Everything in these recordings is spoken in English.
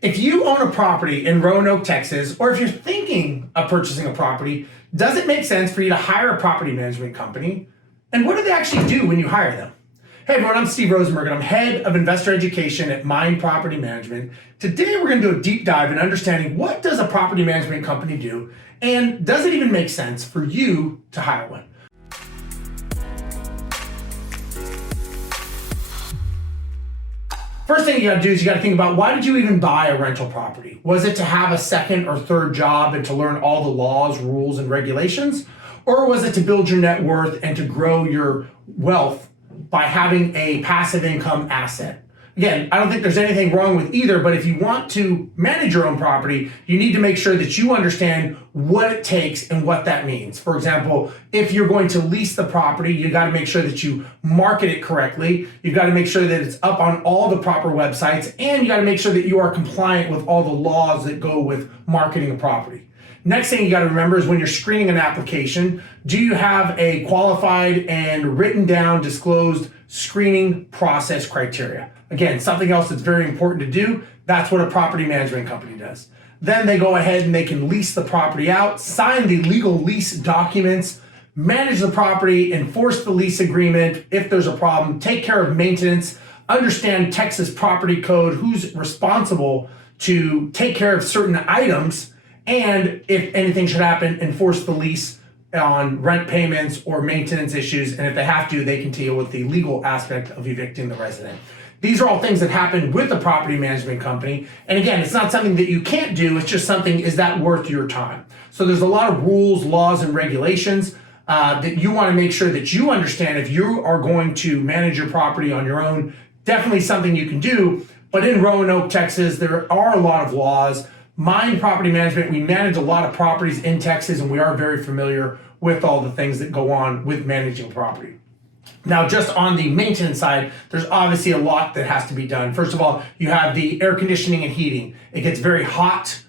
If you own a property in Roanoke, Texas, or if you're thinking of purchasing a property, does it make sense for you to hire a property management company? And what do they actually do when you hire them? Hey everyone, I'm Steve Rosenberg and I'm head of investor education at Mynd Property Management. Today we're going to do a deep dive in understanding what does a property management company do and does it even make sense for you to hire one? First thing you gotta do is you gotta think about, why did you even buy a rental property? Was it to have a second or third job and to learn all the laws, rules, and regulations? Or was it to build your net worth and to grow your wealth by having a passive income asset? Again, I don't think there's anything wrong with either, but if you want to manage your own property, you need to make sure that you understand what it takes and what that means. For example, if you're going to lease the property, you got to make sure that you market it correctly. You've got to make sure that it's up on all the proper websites, and you got to make sure that you are compliant with all the laws that go with marketing a property. Next thing you got to remember is when you're screening an application, do you have a qualified and written down disclosed screening process criteria? Again, something else that's very important to do. That's what a property management company does. Then they go ahead and they can lease the property out, sign the legal lease documents, manage the property, enforce the lease agreement if there's a problem, take care of maintenance, understand Texas property code, who's responsible to take care of certain items, and if anything should happen, enforce the lease on rent payments or maintenance issues, and if they have to, they can deal with the legal aspect of evicting the resident. These are all things that happen with a property management company, and again, it's not something that you can't do, it's just something, is that worth your time? So there's a lot of rules, laws, and regulations that you want to make sure that you understand if you are going to manage your property on your own. Definitely something you can do, but in Roanoke, Texas, there are a lot of laws. Mynd Property Management, we manage a lot of properties in Texas, and we are very familiar with all the things that go on with managing property. Now, just on the maintenance side, there's obviously a lot that has to be done. First of all, you have the air conditioning and heating. It gets very hot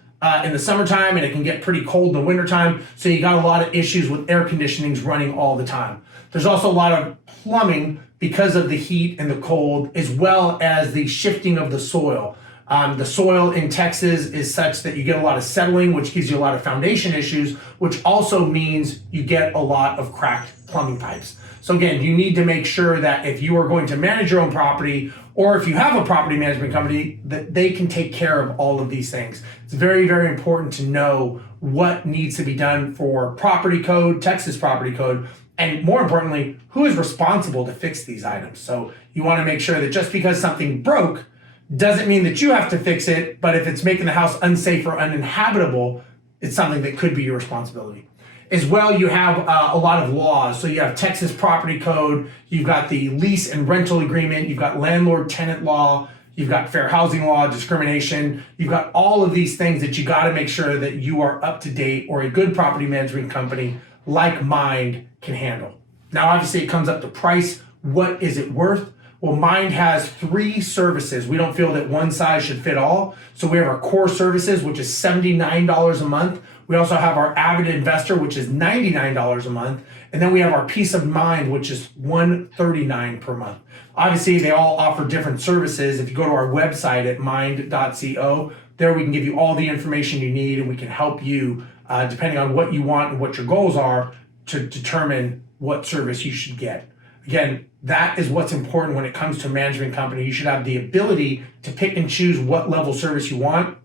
in the summertime, and it can get pretty cold in the wintertime, so you got a lot of issues with air conditionings running all the time. There's also a lot of plumbing because of the heat and the cold, as well as the shifting of the soil. The soil in Texas is such that you get a lot of settling, which gives you a lot of foundation issues, which also means you get a lot of cracked plumbing pipes. So again, you need to make sure that if you are going to manage your own property, or if you have a property management company, that they can take care of all of these things. It's very, very important to know what needs to be done for property code, Texas property code, and more importantly, who is responsible to fix these items. So you want to make sure that just because something broke doesn't mean that you have to fix it, but if it's making the house unsafe or uninhabitable, it's something that could be your responsibility. As well, you have a lot of laws. So you have Texas property code, you've got the lease and rental agreement, you've got landlord-tenant law, you've got fair housing law, discrimination, you've got all of these things that you got to make sure that you are up to date, or a good property management company like Mynd can handle. Now, obviously, it comes up to price. What is it worth? Well, Mynd has 3 services. We don't feel that one size should fit all. So we have our core services, which is $79 a month. We also have our Avid Investor, which is $99 a month. And then we have our Peace of Mind, which is $139 per month. Obviously, they all offer different services. If you go to our website at mynd.co, there we can give you all the information you need, and we can help you, depending on what you want and what your goals are, to determine what service you should get. Again, that is what's important when it comes to a management company. You should have the ability to pick and choose what level service you want,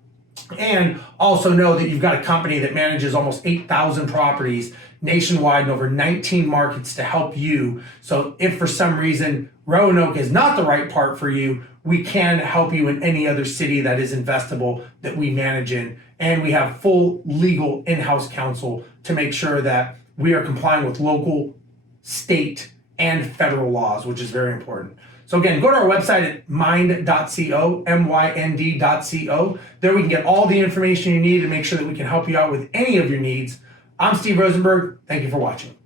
and also know that you've got a company that manages almost 8,000 properties nationwide in over 19 markets to help you. So if for some reason Roanoke is not the right part for you, we can help you in any other city that is investable that we manage in. And we have full legal in-house counsel to make sure that we are complying with local, state, and federal laws, which is very important. So again, go to our website at mynd.co, MYND.co. There we can get all the information you need to make sure that we can help you out with any of your needs. I'm Steve Rosenberg. Thank you for watching.